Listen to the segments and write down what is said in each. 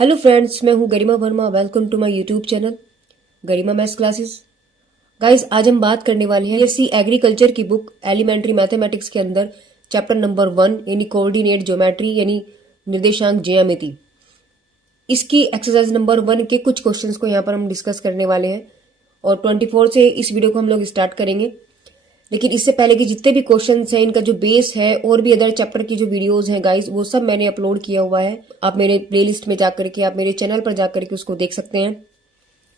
Hello friends, मैं हूं Garima Verma. Welcome to my YouTube channel Garima maths classes. Guys, आज हम बात करने वाले हैं बीएससी एग्रीकल्चर की बुक एलिमेंट्री मैथमेटिक्स के अंदर चैप्टर नंबर 1 यानी कोऑर्डिनेट ज्योमेट्री यानी निर्देशांक ज्यामिति। इसकी एक्सरसाइज नंबर 1 के कुछ क्वेश्चंस को यहाँ पर हम डिस्कस करने वाले हैं और 24 से इस वीडियो को हम लोग स्टार्ट करेंगे। लेकिन इससे पहले कि जितने भी क्वेश्चंस हैं, इनका जो बेस है और भी अदर चैप्टर की जो वीडियोस हैं गाइस, वो सब मैंने अपलोड किया हुआ है। आप मेरे प्लेलिस्ट में जाकर के, आप मेरे चैनल पर जाकर के उसको देख सकते हैं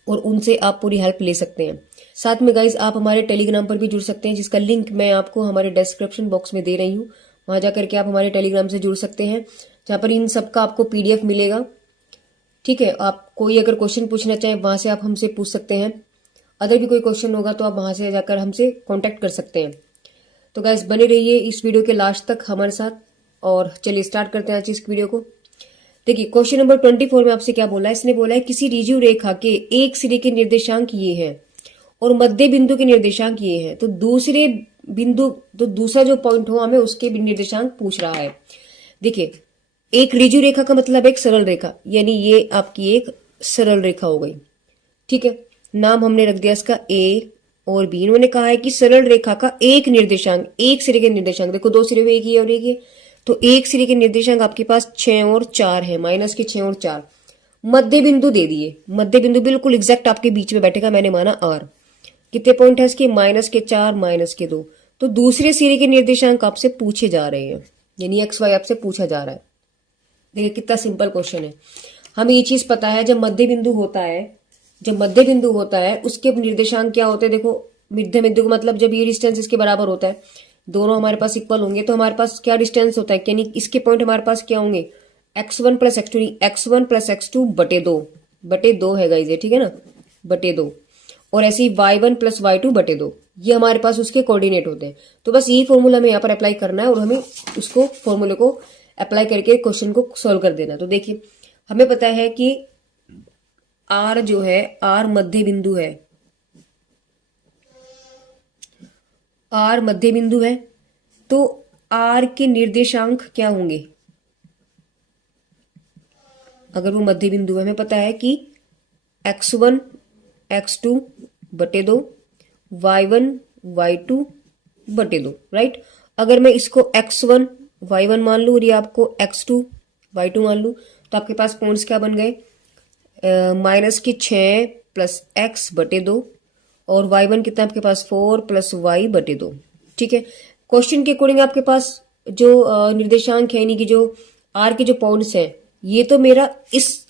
और उनसे आप पूरी हेल्प ले सकते हैं। साथ में गाइस, आप हमारे टेलीग्राम पर भी जुड़ सकते हैं, जिसका लिंक मैं आपको हमारे डिस्क्रिप्शन बॉक्स में दे रही हूँ। वहां जाकर के आप हमारे टेलीग्राम से जुड़ सकते हैं, जहां पर इन सबका आपको PDF मिलेगा। ठीक है, आप कोई अगर क्वेश्चन पूछना चाहें वहां से आप हमसे पूछ सकते हैं। अदर भी कोई क्वेश्चन होगा तो आप वहां से जाकर हमसे कांटेक्ट कर सकते हैं। तो गाइस, बने रहिए इस वीडियो के लास्ट तक हमारे साथ। और चलिए स्टार्ट करते हैं आज इस वीडियो को। देखिए, क्वेश्चन नंबर 24 में आपसे क्या बोला है। इसने बोला है किसी ऋजु रेखा के एक सिरे के निर्देशांक ये हैं और मध्य बिंदु के निर्देशांक ये हैं। तो दूसरा जो पॉइंट हो, हमें उसके भी निर्देशांक पूछ रहा है। देखिए, एक ऋजु रेखा का मतलब एक सरल रेखा, यानी ये आपकी एक सरल रेखा हो गई। ठीक है, नाम हमने रख दिया इसका A और B। इन्होंने कहा है कि सरल रेखा का एक निर्देशांक, एक सिरे के निर्देशांक, देखो दो सिरे हुए, एक ही और एक ही, तो एक सिरे के निर्देशांक आपके पास 6 और 4 है, माइनस के 6 और 4। मध्य बिंदु दे दिए, मध्य बिंदु बिल्कुल एग्जैक्ट आपके बीच में बैठेगा, मैंने माना R। कितने पॉइंट है इसके, माइनस के 4 माइनस के 2। तो दूसरे सिरे के निर्देशांक आपसे पूछे जा रहे हैं, यानी XY आपसे पूछा जा रहा है। देखिए कितना सिंपल क्वेश्चन है। हमें ये चीज पता है, जब मध्य बिंदु होता है उसके निर्देशांक क्या होते हैं। देखो, मध्य बिंदु का मतलब जब ये डिस्टेंस इसके बराबर होता है, दोनों हमारे पास इक्वल होंगे, तो हमारे पास क्या डिस्टेंस होता है, यानी इसके पॉइंट हमारे पास क्या होंगे, x1 plus x2, x1 plus x2 बटे दो है गाइस, ठीक है ना, बटे 2। और ऐसे ही y1 प्लस y2 बटे 2, ये हमारे पास उसके कोऑर्डिनेट होते हैं। तो बस यही फॉर्मूला हमें यहाँ पर अप्लाई करना है और हमें उसको फॉर्मूले को अप्लाई करके क्वेश्चन को सोल्व कर देना। तो देखिए, हमें पता है कि R जो है, R मध्य बिंदु है, R मध्य बिंदु है, तो R के निर्देशांक क्या होंगे। अगर वो मध्य बिंदु है, हमें पता है कि x1 x2 बटे 2, y1 y2 बटे 2, राइट। अगर मैं इसको x1 y1 मान लू और ये आपको x2 y2 मान लू, तो आपके पास पॉइंट्स क्या बन गए, माइनस के 6 प्लस x बटे 2 और y1 कितना आपके पास 4 प्लस y बटे 2। ठीक है, क्वेश्चन के अकॉर्डिंग आपके पास जो निर्देशांक है, यानी कि जो r के जो पॉइंट्स हैं, ये तो मेरा इस,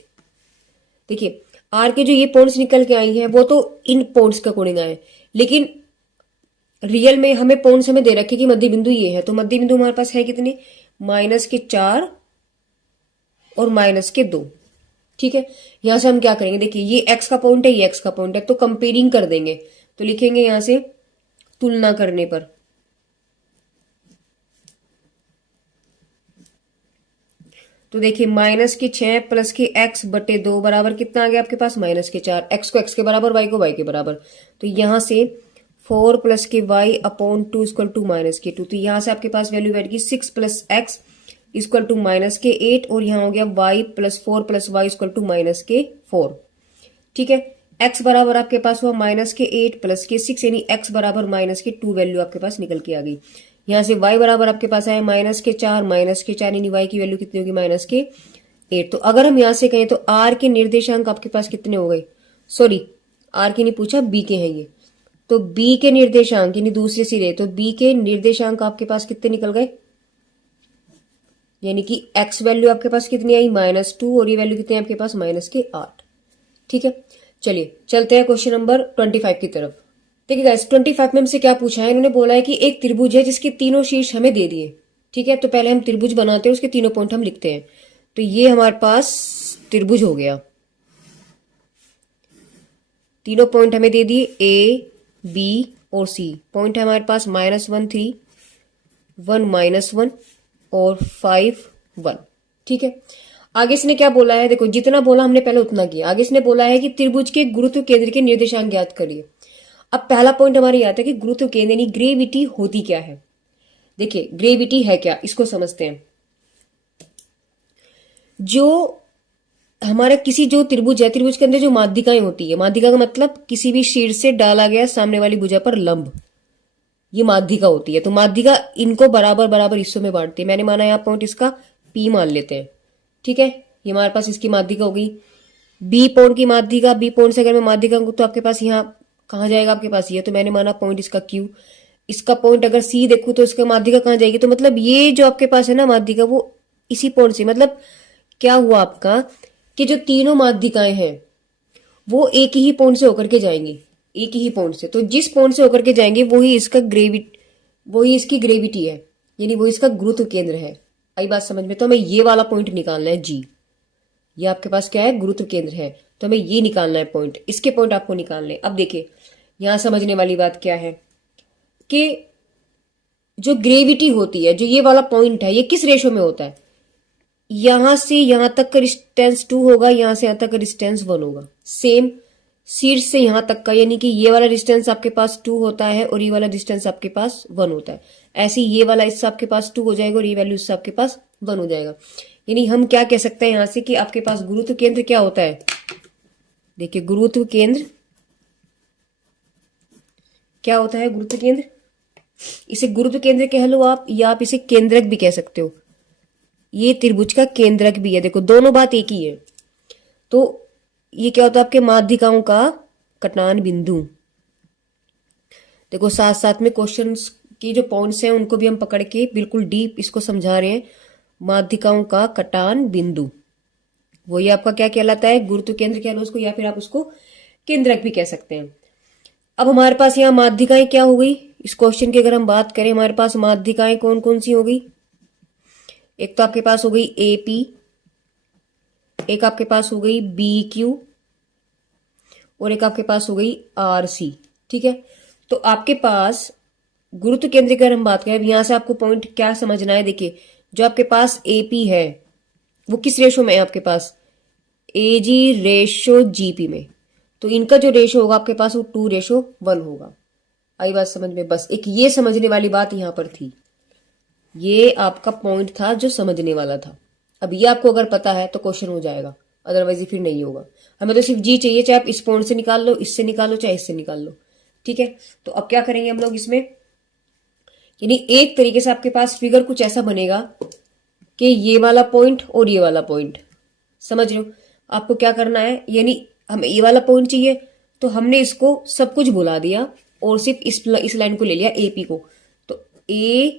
देखिए r के जो ये पॉइंट्स निकल के आई हैं वो तो इन पॉइंट्स के अकॉर्डिंग आए, लेकिन रियल में हमें पॉइंट्स हमें दे रखे कि मध्य बिंदु ये है। तो मध्य बिंदु हमारे पास है कितने, माइनस के 4 और माइनस के 2। ठीक है, यहां से हम क्या करेंगे, देखिए ये x का पॉइंट है, ये x का पॉइंट है, तो कंपेयरिंग कर देंगे। तो लिखेंगे यहां से तुलना करने पर, तो देखिए माइनस के 6 प्लस के x बटे 2 बराबर कितना आ गया आपके पास, माइनस के 4। x को x के बराबर, y को y के बराबर, तो यहां से 4 प्लस के y upon 2 equal to minus के 2। तो यहां से आपके पास वैल्यू बैठ गई 6 plus x equal to minus के 8 और यहाँ हो गया y plus 4 plus Y equal to minus के 4। ठीक है, x बराबर आपके पास हुआ माइनस के 8 प्लस के 6, यानी x बराबर माइनस के 2 वैल्यू आपके पास निकल के आ गई। यहाँ से y बराबर आपके पास आया माइनस के 4, यानी y की वैल्यू कितनी होगी, माइनस के 8। तो अगर हम यहाँ से कहें तो r के निर्देशांक आपके पास कितने हो गए, सॉरी r के नहीं पूछा, b के हैं ये, तो b के निर्देशांक यानी दूसरे सिरे, तो b के निर्देशांक आपके पास कितने निकल गए, यानी कि x वैल्यू आपके पास कितनी आई, -2, और ये वैल्यू कितनी है आपके पास, माइनस के 8। ठीक है, चलिए चलते हैं क्वेश्चन नंबर 25 की तरफ। देखिए गाइस, 25 में हमसे क्या पूछा है, इन्होंने बोला है कि एक त्रिभुज है जिसके तीनों शीर्ष हमें दे दिए। ठीक है, तो पहले हम त्रिभुज बनाते हैं, उसके तीनों पॉइंट हम लिखते हैं। तो ये हमारे पास त्रिभुज हो गया, तीनों पॉइंट हमें दे दिए, A B और C। पॉइंट है हमारे पास -1 3 1 -1 और 5 1। ठीक है, आगे इसने क्या बोला है, देखो जितना बोला हमने पहले उतना किया। आगे इसने बोला है कि त्रिभुज के गुरुत्व केंद्र के निर्देशांक ज्ञात करिए। अब पहला पॉइंट हमारे याद है कि गुरुत्व केंद्र यानी ग्रेविटी होती क्या है। देखिए ग्रेविटी है क्या, इसको समझते हैं। जो हमारा किसी जो त्रिभुज है, त्रिभुज के अंदर जो माध्यिकाएं होती है, माध्यिका का मतलब किसी भी शीर्ष से डाला गया सामने वाली भुजा पर लंब, ये माध्यिका होती है। तो माध्यिका इनको बराबर बराबर हिस्सों में बांटती है। मैंने माना यहाँ पॉइंट इसका P मान लेते हैं, ठीक है। ये हमारे पास इसकी माध्यिका हो गई। बी पॉइंट की माध्यिका, बी पॉइंट से अगर मैं माध्यिका तो आपके पास यहाँ कहाँ जाएगा, आपके पास ये, तो मैंने माना पॉइंट इसका Q। इसका पॉइंट अगर C देखूं तो इसका माध्यिका कहाँ जाएगी, तो मतलब ये जो आपके पास है ना माध्यिका, वो इसी पॉइंट से, मतलब क्या हुआ आपका कि जो तीनों माध्यिकाएं हैं वो एक ही पॉइंट से होकर के जाएंगी, एक ही पॉइंट से। तो जिस पॉइंट से होकर के जाएंगे वही इसकी ग्रेविटी है, यानी वो इसका गुरुत्व केंद्र है। आई बात समझ में? तो हमें ये वाला पॉइंट निकालना है G। ये आपके पास क्या है, गुरुत्व केंद्र है, तो हमें ये निकालना है पॉइंट, इसके पॉइंट आपको निकालने। अब देखिए यहां समझने वाली बात क्या है कि जो ग्रेविटी होती है, जो ये वाला पॉइंट है, ये किस रेशो में होता है, यहां से यहां तक का डिस्टेंस 2 होगा, यहां से यहां तक का डिस्टेंस 1 होगा। सेम शीर्ष से यहां तक का, यानी कि ये वाला डिस्टेंस आपके पास 2 होता है और ये वाला डिस्टेंस आपके पास 1 होता है। ऐसे ये वाला इससे आपके पास 2 हो जाएगा और ये वैल्यू इससे आपके पास 1 हो जाएगा। यानी हम क्या कह सकते हैं यहां से कि आपके पास गुरुत्व केंद्र क्या होता है, देखिए गुरुत्व केंद्र क्या होता है, गुरुत्व केंद्र, इसे गुरुत्व केंद्र कह लो आप, या आप इसे केंद्रक भी कह सकते हो। ये त्रिभुज का केंद्रक भी है, देखो दोनों बात एक ही है। तो ये क्या होता है, आपके माध्यिकाओं का कटान बिंदु। देखो साथ साथ में क्वेश्चंस की जो पॉइंट्स हैं उनको भी हम पकड़ के बिल्कुल डीप इसको समझा रहे हैं। माध्यिकाओं का कटान बिंदु, वो ये आपका क्या कहलाता है, गुरुत्व केंद्र कह लो उसको, या फिर आप उसको केंद्रक भी कह सकते हैं। अब हमारे पास यहाँ माध्यिकाएं क्या हो गई, इस क्वेश्चन की अगर हम बात करें, हमारे पास माध्यिकाएं कौन कौन सी हो गई, एक तो आपके पास हो गई AP, एक आपके पास हो गई BQ और एक आपके पास हो गई RC, ठीक है। तो आपके पास गुरुत्व केंद्र की अगर हम बात करें, यहां से आपको पॉइंट क्या समझना है, देखिए जो आपके पास AP है वो किस रेशो में है, आपके पास AG रेशो GP में। तो इनका जो रेशो होगा आपके पास वो 2:1 होगा। आई बात समझ में? बस एक ये समझने वाली बात यहां पर थी, ये आपका पॉइंट था जो समझने वाला था। अब ये आपको अगर पता है तो क्वेश्चन हो जाएगा, अदरवाइज ये फिर नहीं होगा। हमें तो सिर्फ G चाहिए, चाहे आप इस पॉइंट से निकाल लो, इससे निकाल लो, चाहे इससे निकाल लो, ठीक है। तो अब क्या करेंगे हम लोग इसमें, यानी एक तरीके से आपके पास फिगर कुछ ऐसा बनेगा कि ये वाला पॉइंट और ये वाला पॉइंट, समझ रहे हो। आपको क्या करना है, यानी हमें ये वाला पॉइंट चाहिए तो हमने इसको सब कुछ भुला दिया और सिर्फ इस लाइन को ले लिया AP को। तो A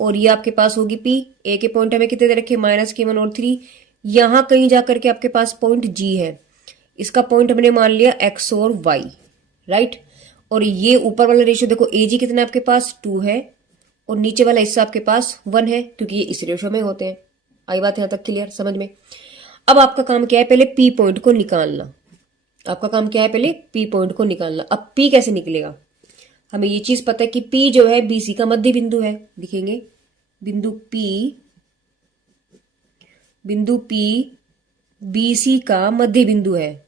और ये आपके पास होगी P, A के पॉइंट हमें कितने दे रखे, -K1 और 3। यहां कहीं जाकर के आपके पास पॉइंट G है, इसका पॉइंट हमने मान लिया X और Y, राइट। और ये ऊपर वाला रेशियो देखो, AG कितना आपके पास 2 है और नीचे वाला हिस्सा आपके पास 1 है, क्योंकि ये इस रेशियो में होते हैं। आई बात यहां तक क्लियर, समझ में? अब आपका काम क्या है, पहले P पॉइंट को निकालना। आपका काम क्या है, पहले P पॉइंट को निकालना। अब P कैसे निकलेगा, हमें ये चीज पता है कि P जो है BC का मध्य बिंदु है। लिखेंगे बिंदु P BC का मध्य बिंदु है।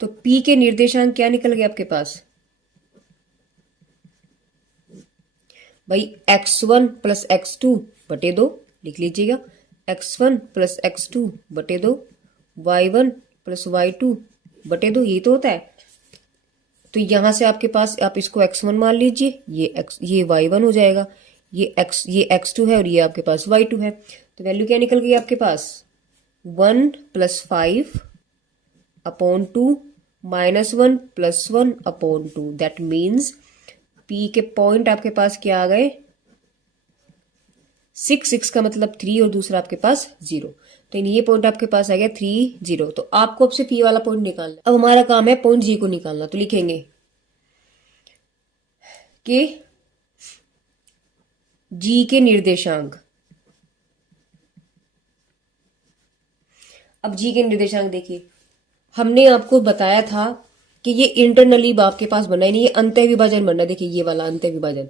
तो P के निर्देशांक क्या निकल गए आपके पास भाई, x1 + x2 बटे 2, लिख लीजिएगा, x1 + x2 बटे 2, y1 + y2 बटे 2, ये तो होता है। तो यहां से आपके पास आप इसको x1 मान लीजिए, ये y1 हो जाएगा, ये x2 है और ये आपके पास y2 है। तो वैल्यू क्या निकल गई आपके पास, 1 + 5/2 -1 + 1/2। दैट मीन्स P के पॉइंट आपके पास क्या आ गए, 6 का मतलब 3 और दूसरा आपके पास 0। तो ये पॉइंट आपके पास आ गया 3 0। तो आपको अब से P वाला पॉइंट निकालना। अब हमारा काम है पॉइंट G को निकालना। तो लिखेंगे कि G के निर्देशांक, अब G के निर्देशांक देखिए, हमने आपको बताया था कि ये इंटरनली आपके पास बना है, नहीं ये अंतः विभाजन बन रहा है। देखिए ये वाला अंतः विभाजन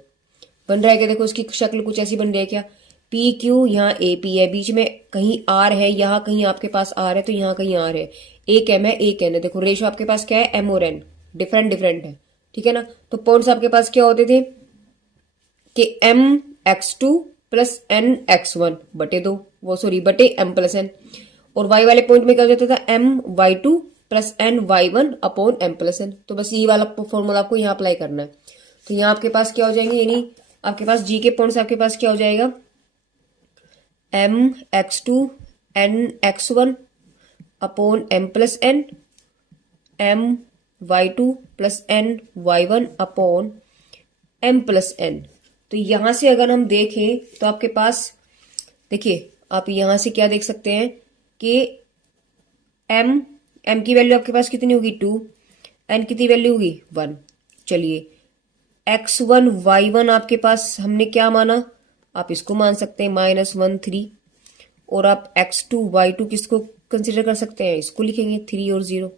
बन रहा है क्या, देखो इसकी शक्ल कुछ ऐसी बन रही है क्या, PQ यहाँ AP है, बीच में कहीं R है, यहाँ कहीं आपके पास R है, तो यहाँ कहीं R है, एक M है, एक N है। देखो रेशो आपके पास क्या है, M और N डिफरेंट डिफरेंट है, ठीक है ना। तो पॉइंट्स आपके पास क्या होते थे कि M x2 plus N X one बटे दो, वो सॉरी बटे एम प्लस एन। और वाई वाले पॉइंट में क्या हो जाता था, M Y two plus N Y one upon M plus N. तो बस ये वाला फॉर्मूला आपको यहाँ अप्लाई करना है। तो यहाँ आपके पास क्या हो जाएंगे, यानी आपके पास जी के पॉइंट्स आपके पास क्या हो जाएगा, M X two N X one upon M plus N, M Y two plus N Y one upon M plus N. तो यहां से अगर हम देखें तो आपके पास देखिए, आप यहां से क्या देख सकते हैं कि एम की वैल्यू आपके पास कितनी होगी 2, एन कितनी वैल्यू होगी 1। चलिए एक्स वन वाई वन आपके पास हमने क्या माना, आप इसको मान सकते हैं -1 3, और आप एक्स टू वाई टू किसको कंसिडर कर सकते हैं, इसको लिखेंगे 3 और 0।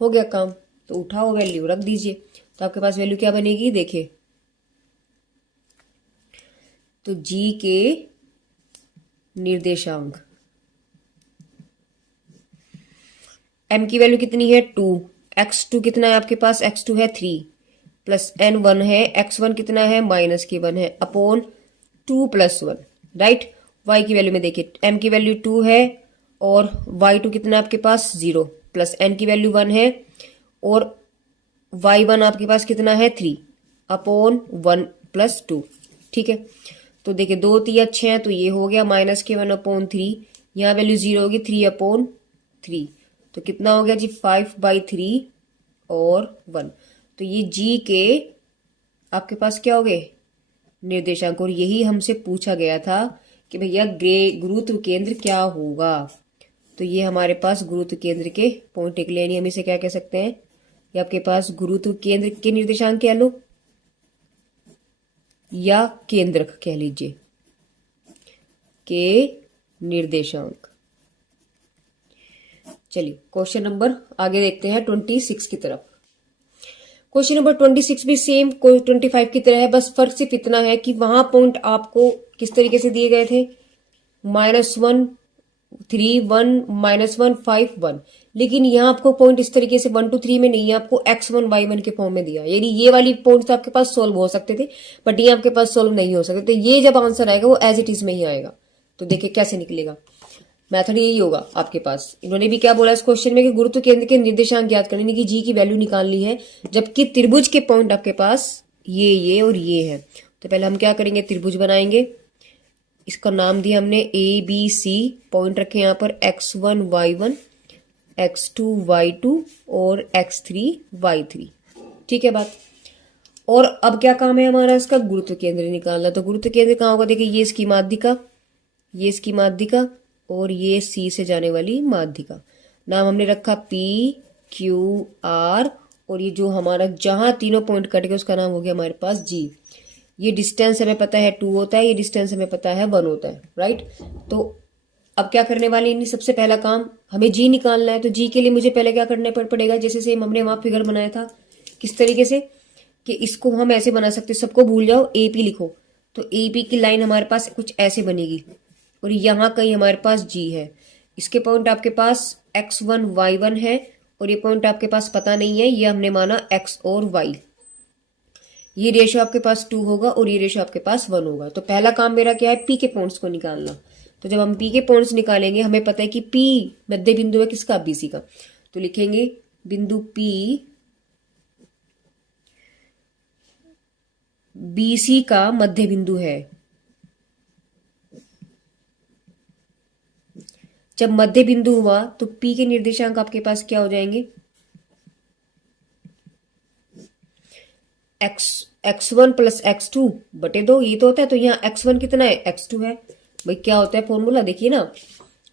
हो गया काम। तो उठाओ वैल्यू रख दीजिए, तो आपके पास वैल्यू क्या बनेगी, देखिए तो जी के निर्देशांक एम की वैल्यू कितनी है 2, x2 कितना है आपके पास, x2 है 3 प्लस एन 1 है, x1 कितना है -1 है अपॉन 2 प्लस 1, राइट। y की वैल्यू में देखिए m की वैल्यू 2 है और y2 कितना है आपके पास 0 प्लस n की वैल्यू 1 है और y1 आपके पास कितना है 3 अपॉन 1 प्लस 2, ठीक है। तो देखिए 2 3 अच्छे हैं, तो ये हो गया -1 अपॉन 3, यहाँ वैल्यू 0 होगी 3 अपॉन 3, तो कितना हो गया जी 5/3 और 1। तो ये जी के आपके पास क्या हो गए निर्देशांक, और यही हमसे पूछा गया था कि भैया गुरुत्व केंद्र क्या होगा। तो ये हमारे पास गुरुत्व केंद्र के पॉइंट निकले, यानी हम इसे क्या कह सकते हैं, ये आपके पास गुरुत्व केंद्र के निर्देशांक कह लो या केंद्रक कह लीजिए के निर्देशांक। चलिए क्वेश्चन नंबर आगे देखते हैं 26 की तरफ। क्वेश्चन नंबर 26 भी सेम 25 की तरह है, बस फर्क सिर्फ इतना है कि वहां पॉइंट आपको किस तरीके से दिए गए थे, -1 3 1 -1 5 1, लेकिन यहाँ आपको पॉइंट इस तरीके से 1 2 3 में नहीं है, आपको x1 y1 के फॉर्म में दिया। यानी ये वाली पॉइंट तो आपके पास सोल्व हो सकते थे, बट ये आपके पास सोल्व नहीं हो सकते। तो ये जब आंसर आएगा वो एज इट इज में ही आएगा। तो देखिए कैसे निकलेगा, मेथड यही होगा आपके पास। इन्होंने भी क्या बोला इस क्वेश्चन में कि गुरुत्व केंद्र के निर्देशांक ज्ञात करने की जी की वैल्यू निकालनी है, जबकि त्रिभुज के पॉइंट आपके पास ये और ये है। तो पहले हम क्या करेंगे, त्रिभुज बनाएंगे। इसका नाम दिया हमने ABC, पॉइंट रखे यहाँ पर x1 y1 x2 y2 और x3 y3, ठीक है बात। और अब क्या काम है हमारा, इसका गुरुत्व केंद्र निकालना। तो गुरुत्व केंद्र कहाँ होगा, देखिए ये इसकी माध्यिका, ये इसकी माध्यिका और ये सी से जाने वाली माध्यिका। नाम हमने रखा PQR, और ये जो हमारा जहां तीनों पॉइंट कट गए उसका नाम हो गया हमारे पास G। ये डिस्टेंस हमें पता है 2 होता है, ये डिस्टेंस हमें पता है 1 होता है, राइट। तो अब क्या करने वाले हैं, सबसे पहला काम हमें G निकालना है। तो G के लिए मुझे पहले क्या करना पड़ेगा, जैसे सेम हमने वहां फिगर बनाया था किस तरीके से कि इसको हम ऐसे बना सकते, सबको भूल जाओ AP लिखो। तो AP की लाइन हमारे पास कुछ ऐसे बनेगी और यहाँ कहीं हमारे पास G है। इसके पॉइंट आपके पास x1 y1 है और ये पॉइंट आपके पास पता नहीं है, ये हमने माना x और y। ये रेशो आपके पास 2 होगा और ये रेशो आपके पास 1 होगा। तो पहला काम मेरा क्या है, P के पॉइंट्स को निकालना। तो जब हम P के पॉइंट्स निकालेंगे, हमें पता है कि P मध्य बिंदु है किसका, BC का। तो लिखेंगे बिंदु P BC का मध्य बिंदु है। जब मध्य बिंदु हुआ तो P के निर्देशांक आपके पास क्या हो जाएंगे, x1 प्लस x2 बटे 2, ये तो होता है। तो यहाँ x1 कितना है, x2 है। भाई क्या होता है फॉर्मूला, देखिए ना,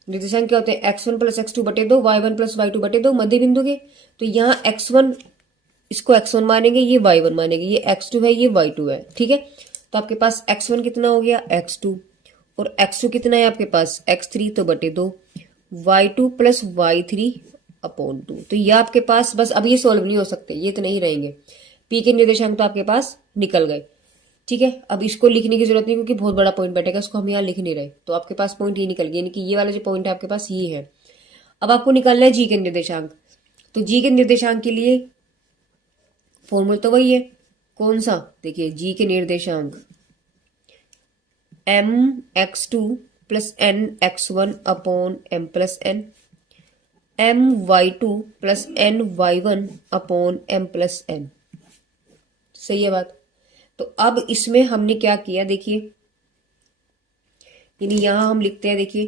निर्देशांक क्या होते हैं, x1 प्लस x2 बटे 2, y1 प्लस y2 बटे 2 मध्य बिंदु के। तो यहाँ x1, इसको x1 मानेंगे, ये y1 मानेंगे, ये x2 है, ये y2 है, ठीक है। तो आपके पास x1 कितना हो गया x2 और x2 कितना है आपके पास x3, तो बटे 2, y2 प्लस y3 अपॉन 2। तो ये आपके पास बस, अब ये सोल्व नहीं हो सकते, ये तो नहीं रहेंगे। P के निर्देशांक तो आपके पास निकल गए, ठीक है। अब इसको लिखने की जरूरत नहीं क्योंकि बहुत बड़ा पॉइंट बैठेगा, इसको हम यहाँ लिख नहीं रहे। तो आपके पास पॉइंट ये निकल गया, यानी कि ये वाला जो पॉइंट है आपके पास ये है। अब आपको निकालना है G के निर्देशांक। तो G के निर्देशांक के लिए फॉर्मूला तो वही है, कौन सा, देखिए G के निर्देशांक M X two plus N X one upon M plus N, M Y two plus N Y one upon M plus N. सही है बात। तो अब इसमें हमने क्या किया देखिए, यानी यहां हम लिखते हैं देखिए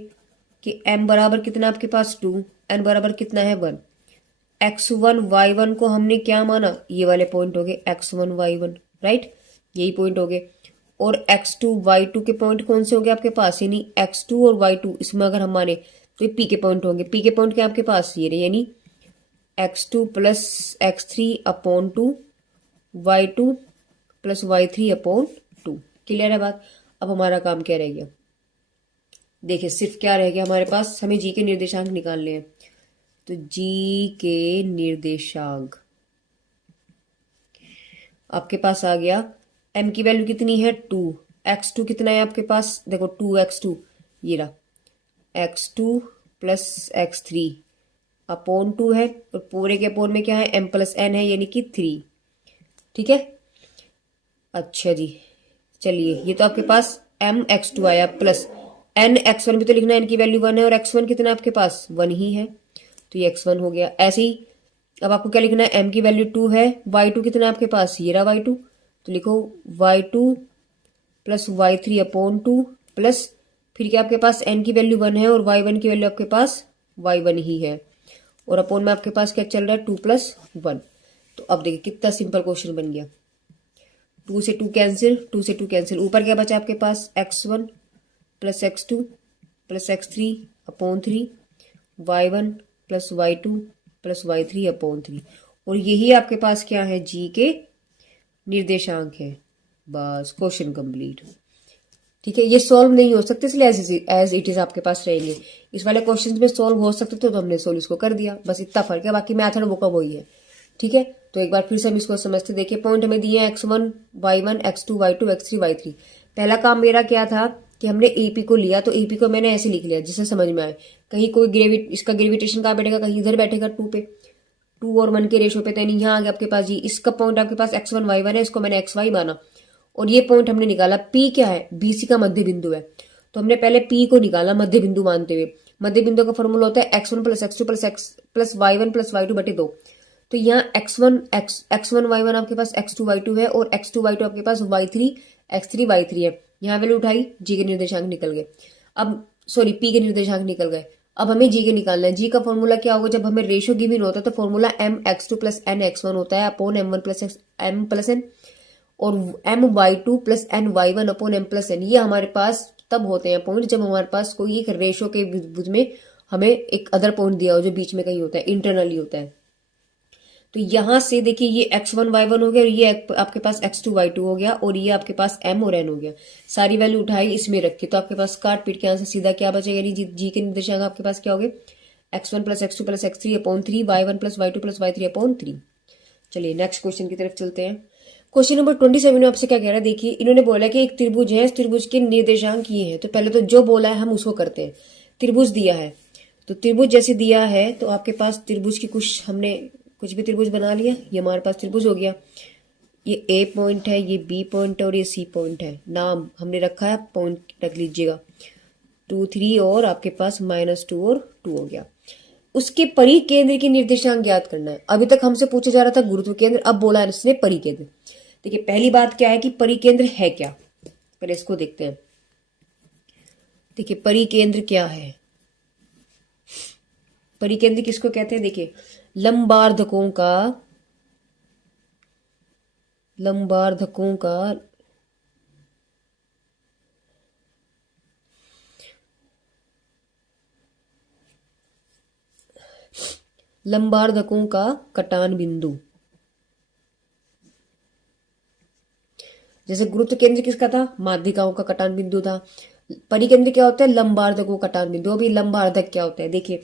कि m बराबर कितना आपके पास 2, n बराबर कितना है 1, x1 y1 को हमने क्या माना, ये वाले पॉइंट हो गए x1 y1, राइट, यही पॉइंट हो गए। और x2 y2 के पॉइंट कौन से हो गए आपके पास, यानी x2 और y2 इसमें अगर हम माने तो ये p के पॉइंट होंगे। p के पॉइंट क्या आपके पास ये रहे, यानी x2 plus x3 upon 2, y2 plus y3 upon 2। Clear है बात। अब हमारा काम क्या रह गया, देखिए सिर्फ क्या रह गया हमारे पास, हमें जी के निर्देशांक निकालने हैं। तो जी के निर्देशांक आपके पास आ गया, m की वैल्यू कितनी है 2, x2 कितना है आपके पास, देखो 2x2 ये रहा, x2 प्लस x3 अपॉन 2 है, और पूरे के अपोन में क्या है m प्लस n है, यानी कि 3। ठीक है, अच्छा जी, चलिए ये तो आपके पास m x2 आया प्लस n x1 भी तो लिखना है, n की वैल्यू 1 है और x1 कितना है आपके पास 1 ही है, तो ये x1 हो गया। ऐसे ही अब आपको क्या लिखना है, m की वैल्यू 2 है, y2 कितना है आपके पास, ये रहा y2, तो लिखो y2 plus y3 upon 2 plus फिर क्या आपके पास n की वैल्यू 1 है और y1 की वैल्यू आपके पास y1 ही है, और अपॉन में आपके पास क्या चल रहा है 2 प्लस 1। तो अब देखिए कितना सिंपल क्वेश्चन बन गया, 2 से 2 कैंसिल, 2 से 2 कैंसिल, ऊपर क्या बचा आपके पास x1 plus x2 plus x3 upon 3, y1 plus y2 plus y3 upon 3, और यही आपके पास क्या है, जी के निर्देशांक है। बस क्वेश्चन कंप्लीट। ठीक है, ये सॉल्व नहीं हो सकते इसलिए एज इट इज आपके पास रहेंगे। इस वाले क्वेश्चन में सॉल्व हो सकते तो हमने सॉल्व इसको कर दिया, बस इतना फर्क है, बाकी मैथड वो का वही है। ठीक है, तो एक बार फिर से हम इसको समझते, देखिए पॉइंट हमें दिए हैं x1 y1 x2 y2 x3 y3। पहला काम मेरा क्या था कि हमने एपी को लिया, तो एपी को मैंने ऐसे लिख लिया जिससे समझ में आए, कहीं कोई इसका ग्रेविटेशन कहाँ बैठेगा, कहीं इधर बैठेगा 2 पे, 2 और 1 के रेशो पे, तो यहाँ आ गया आपके पास जी, इसका पॉइंट आपके पास x1 y1 है, इसको मैंने xy माना, और ये पॉइंट हमने निकाला p क्या है, बीसी का मध्य बिंदु है, तो हमने पहले p को निकाला मध्य बिंदु मानते हुए। मध्य बिंदु का फॉर्मूला होता है x1 plus x2 plus y1 plus y2 बटे 2। तो यहाँ x1 y1 आपके पास x2 y2 है, और x2 y2 आपके पास y3 x3 y3 है। यहाँ वैल्यू उठाई, जी के निर्देशांक निकल गए, अब सॉरी p के निर्देशांक निकल गए। अब हमें जी के निकालना है। जी का फॉर्मूला क्या होगा, जब हमें रेशो गिवन होता है तो formula m x2 plus n x1 होता है अपॉन m1 प्लस n, और m y2 plus n y1 upon m plus n। ये हमारे पास तब होते हैं पॉइंट जब हमारे पास कोई एक रेशो के विरुद्ध में हमें एक अदर पॉइंट दिया हो जो बीच में कहीं होता है, इंटरनली होता है। तो यहां से देखिए ये x1 y1 हो गया, और ये आपके पास x2 y2 हो गया, और ये आपके पास m और n हो गया। सारी वैल्यू उठाई इसमें रखी, तो आपके पास काट पीट के आंसर सीधा क्या बचेगा, यानी जी के निर्देशांक आपके पास क्या हो गए, x1 plus x2 plus x3 upon 3, y1 plus y2 plus y3 upon 3। चलिए नेक्स्ट क्वेश्चन की तरफ चलते हैं। क्वेश्चन नंबर 27 में आपसे क्या कह रहा है, देखिए इन्होंने बोला कि एक त्रिभुज है, इस त्रिभुज के निर्देशांक ये हैं। तो पहले तो जो बोला है हम उसको करते हैं। त्रिभुज दिया है, तो त्रिभुज जैसे दिया है तो आपके पास त्रिभुज की हमने कुछ भी त्रिभुज बना लिया, ये हमारे पास त्रिभुज हो गया। ये ए पॉइंट है, ये बी पॉइंट है, और ये सी पॉइंट है। नाम हमने रखा है, पॉइंट रख लीजिएगा 2 3, और आपके पास -2 और 2 हो गया। उसके परिकेंद्र की निर्देशांक ज्ञात करना है। अभी तक हमसे पूछा जा रहा था गुरुत्व केंद्र, अब बोला है इसने परिकेंद्र। देखिए पहली बात क्या है कि परिकेंद्र है क्या, पहले इसको देखते हैं। देखिए परिकेंद्र क्या है, परिकेंद्र किसको कहते हैं, देखिए लंबार्धकों का कटान बिंदु। जैसे गुरुत्व केंद्र किसका था, माध्यिकाओं का कटान बिंदु था। परिकेंद्र क्या होता है, लंबार्धकों का कटान बिंदु। अभी लंबार्धक क्या होता है, देखिए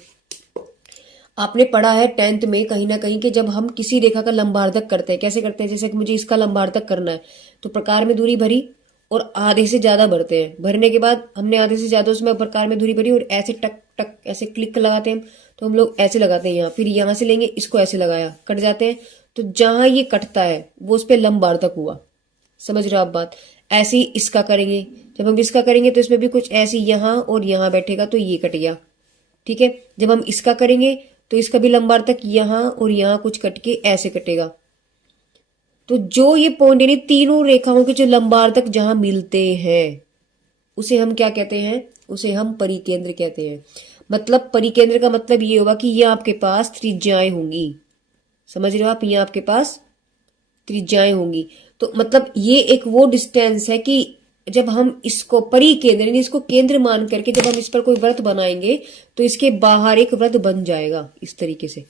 आपने पढ़ा है 10th में कहीं ना कहीं कि जब हम किसी रेखा का लंबार्धक करते हैं, कैसे करते हैं, जैसे कि मुझे इसका लंबार्धक करना है तो प्रकार में दूरी भरी और आधे से ज्यादा भरते हैं। भरने के बाद हमने आधे से ज्यादा उसमें प्रकार में दूरी भरी, और ऐसे टक टक ऐसे क्लिक लगाते हैं, तो हम लोग ऐसे लगाते हैं यहाँ, फिर यहाँ से लेंगे इसको ऐसे लगाया, कट जाते हैं, तो जहां ये कटता है वो उस पर लंबार्धक हुआ। समझ रहे हो आप बात। ऐसे ही इसका करेंगे, जब हम इसका करेंगे तो इसमें भी कुछ ऐसे यहां और यहां बैठेगा तो ये कट गया, ठीक है। जब हम इसका करेंगे तो इसका भी लंबार्धक यहां और यहां कुछ कट के ऐसे कटेगा। तो जो ये पॉइंट यानी तीनों रेखाओं के जो लंबार्धक जहां मिलते हैं उसे हम क्या कहते हैं, उसे हम परिकेंद्र कहते हैं। मतलब परिकेंद्र का मतलब ये होगा कि ये आपके पास त्रिज्याएं होंगी, समझ रहे हो आप, ये आपके पास त्रिज्याएं होंगी। तो मतलब ये एक वो डिस्टेंस है कि जब हम इसको परिकेंद्र यानी इसको केंद्र मान करके जब हम इस पर कोई व्रत बनाएंगे तो इसके बाहर एक व्रत बन जाएगा इस तरीके से।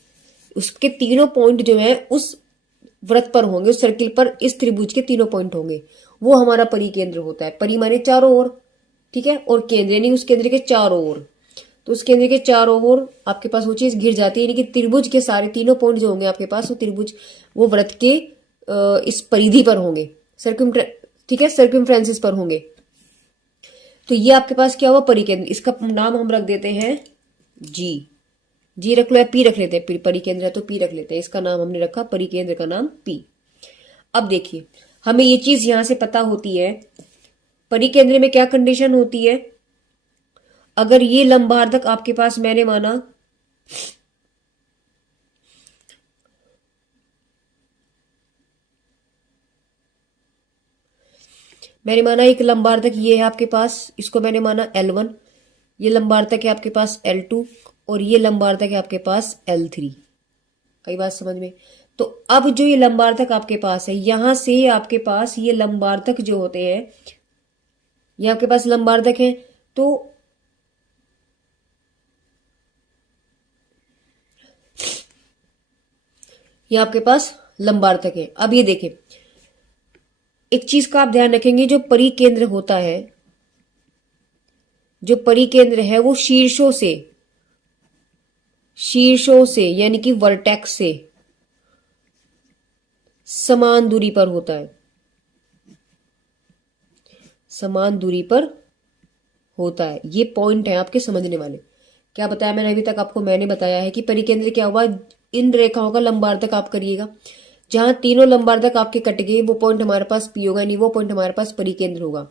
उसके तीनों पॉइंट जो है उस व्रत पर होंगे, उस सर्किल पर इस त्रिभुज के तीनों पॉइंट होंगे, वो हमारा परिकेंद्र होता है। परि माने चारों ओर, ठीक है, और केंद्र यानी उस केंद्र के चारों ओर। तो उस केंद्र के चारों ओर आपके पास वो चीज घिर जाती है, यानी कि त्रिभुज के सारे तीनों पॉइंट जो होंगे आपके पास वो त्रिभुज वो व्रत के इस परिधि पर होंगे, ठीक है, सर्कमफ्रेंसिस पर होंगे। तो ये आपके पास क्या हुआ, परिकेंद्र। इसका नाम हम रख देते हैं जी रख लो या पी रख लेते हैं, परिकेंद्र है तो पी रख लेते हैं। इसका नाम हमने रखा परिकेंद्र का नाम पी। अब देखिए हमें ये चीज यहां से पता होती है, परिकेंद्र में क्या कंडीशन होती है, अगर ये लंबार्धक आपके पास मैंने माना एक लंबार्धक ये है आपके पास, इसको मैंने माना L1, ये लंबार्धक है आपके पास L2 और ये लंबार्धक है आपके पास L3। कई बात समझ में। तो अब जो ये लंबार्धक आपके पास है, यहां से आपके पास ये लंबार्धक जो होते हैं, ये आपके पास लंबार्धक है, तो ये आपके पास लंबार्धक है। अब ये देखें एक चीज का आप ध्यान रखेंगे, जो परिकेंद्र होता है, जो परिकेंद्र है वो शीर्षों से यानी कि वर्टेक्स से समान दूरी पर होता है, समान दूरी पर होता है। ये पॉइंट है आपके समझने वाले। क्या बताया मैंने अभी तक आपको, मैंने बताया है कि परिकेंद्र क्या हुआ, इन रेखाओं का लंबार्धक आप करिएगा, जहां तीनों लंबार्धक आपके कट गए वो पॉइंट हमारे पास पी होगा, नहीं वो पॉइंट हमारे पास परिकेंद्र होगा।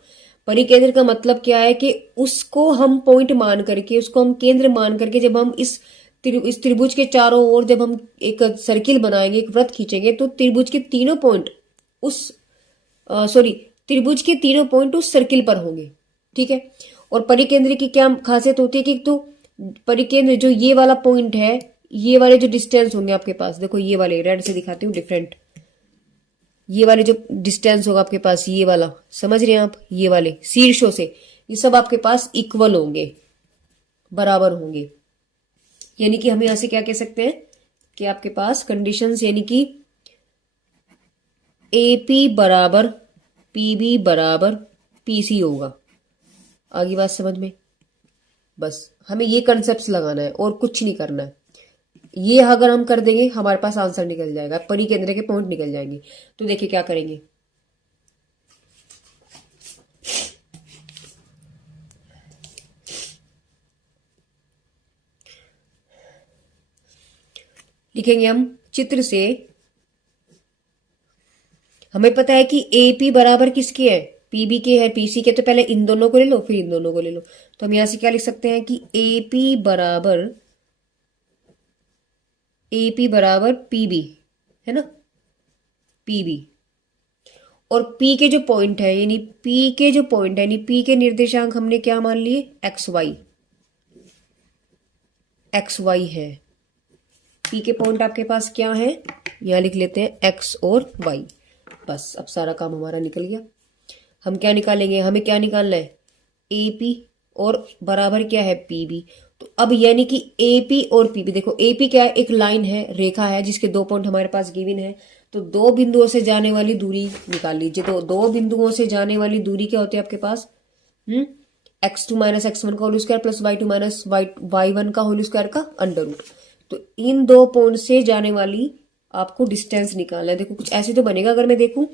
परिकेंद्र का मतलब क्या है कि उसको हम पॉइंट मान करके, उसको हम केंद्र मान करके जब हम इस त्रिभुज के चारों ओर जब हम एक सर्किल बनाएंगे, एक वृत्त खींचेंगे, तो त्रिभुज के तीनों पॉइंट त्रिभुज के तीनों पॉइंट उस सर्किल पर होंगे, ठीक है। और परिकेंद्र की क्या खासियत होती है कि तो परिकेंद्र जो ये वाला पॉइंट है, ये वाले जो डिस्टेंस होंगे आपके पास, देखो ये वाले रेड से दिखाती हूँ डिफरेंट, ये वाले जो डिस्टेंस होगा आपके पास, ये वाला समझ रहे हैं आप, ये वाले शीर्षों से ये सब आपके पास इक्वल होंगे, बराबर होंगे। यानी कि हम यहां से क्या कह सकते हैं कि आपके पास कंडीशंस यानी कि AP बराबर PB बराबर PC होगा। आगे बात समझ में। बस हमें ये कंसेप्ट लगाना है और कुछ नहीं करना है। ये अगर हम कर देंगे हमारे पास आंसर निकल जाएगा, परिकेंद्र के पॉइंट निकल जाएंगे। तो देखिए क्या करेंगे, लिखेंगे हम चित्र से। हमें पता है कि AP बराबर किसके है, PB के है, PC के, तो पहले इन दोनों को ले लो फिर इन दोनों को ले लो। तो हम यहां से क्या लिख सकते हैं कि AP बराबर PB है ना, PB। और P के जो पॉइंट है यानी P के निर्देशांक हमने क्या मान लिए, XY है। P के पॉइंट आपके पास क्या है, यहां लिख लेते हैं X और Y। बस अब सारा काम हमारा निकल गया। हम क्या निकालेंगे, हमें क्या निकालना है, AP और बराबर क्या है PB। तो अब यानी कि AP और PB, देखो AP क्या है, एक लाइन है, रेखा है जिसके दो पॉइंट हमारे पास गिवन है। तो दो बिंदुओं से जाने वाली दूरी निकाल लीजिए। तो दो बिंदुओं से जाने वाली दूरी क्या होती है आपके पास, x2 माइनस x1 का whole square plus y2 minus y1 का होल स्क्वायर का अंडर रूट। तो इन दो पॉइंट से जाने वाली आपको डिस्टेंस निकालना है। देखो कुछ ऐसे तो बनेगा, अगर मैं देखूं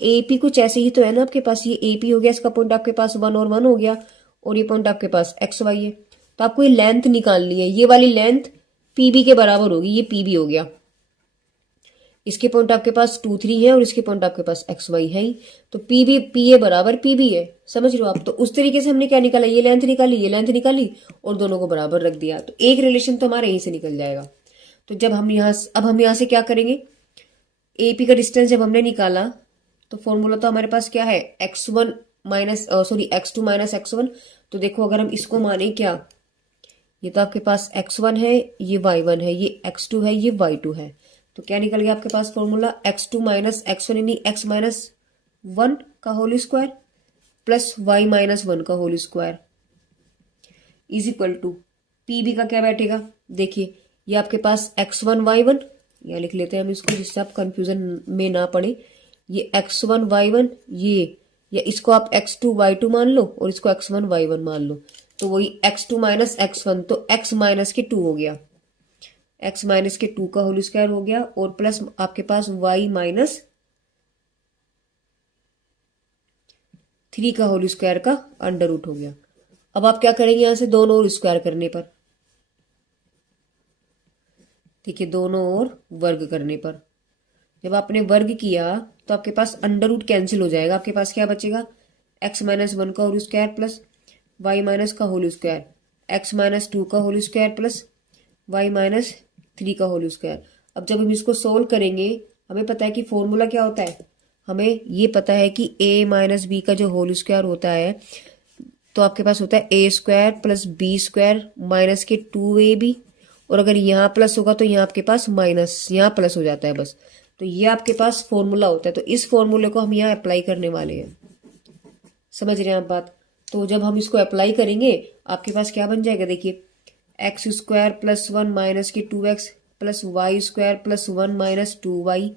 AP कुछ ऐसे ही तो है ना आपके पास, ये AP हो गया, इसका पॉइंट आपके पास 1 और 1 हो गया, और ये पॉइंट आपके पास XY है। तो आपको ये लेंथ निकालनी है, ये वाली लेंथ PB के बराबर होगी, ये PB हो गया। इसके पॉइंट आपके पास 2 3 है और इसके पॉइंट आपके पास एक्स वाई है ही, तो पी भी पी ए बराबर पी भी है, समझ रहे हो आप। तो उस तरीके से हमने क्या निकाला, ये लेंथ निकाली, ये लेंथ निकाली और दोनों को बराबर रख दिया, तो एक रिलेशन तो हमारे यहीं से निकल जाएगा। तो जब हम यहाँ, अब हम यहाँ से क्या करेंगे, एपी का डिस्टेंस जब हमने निकाला तो फॉर्मूला तो हमारे पास क्या है, x1 minus sorry x2 minus x1। तो देखो अगर हम इसको माने क्या, ये तो आपके पास x1 है, ये y1 है, ये x2 है, ये y2 है, तो क्या निकल गया आपके पास फॉर्मूला, x2 माइनस x1 यानी x माइनस 1 का whole square plus y minus 1 का whole square is equal to P B का क्या बैठेगा, देखिए ये आपके पास x1 y1, या लिख लेते हैं हम इसको जिससे आप कंफ्यूजन में ना पड़े, ये x1 y1 ये, या इसको आप x2 y2 मान लो और इसको x1 y1 मान लो, तो वही x2 माइनस x1, तो x माइनस के 2 हो गया, x माइनस के 2 का होल स्क्वायर हो गया और प्लस आपके पास y माइनस 3 का होल स्क्वायर का अंडर रूट हो गया। अब आप क्या करेंगे, यहां से दोनों ओर स्क्वायर करने पर, देखिए दोनों ओर वर्ग करने पर, जब आपने वर्ग किया तो आपके पास अंडर रूट कैंसिल हो जाएगा, आपके पास क्या बचेगा, x माइनस 1 का whole square plus y minus का होल स्क्वायर, x माइनस 2 का whole square plus y minus 3 का होल स्क्वायर। अब जब हम इसको सोल्व करेंगे, हमें पता है कि फॉर्मूला क्या होता है, हमें ये पता है कि a माइनस बी का जो होल स्क्वायर होता है, तो आपके पास होता है a square plus B square minus के 2ab, और अगर यहाँ प्लस होगा तो यहाँ आपके पास माइनस, यहाँ प्लस हो जाता है बस, तो ये आपके पास फॉर्मूला होता है। तो इस फॉर्मूले को हम यहाँ अप्लाई करने वाले हैं, समझ रहे हैं आप बात। तो जब हम इसको अप्लाई करेंगे आपके पास क्या बन जाएगा, देखिए एक्स स्क्वायर प्लस 1 माइनस के 2x plus Y square plus 1 minus 2y।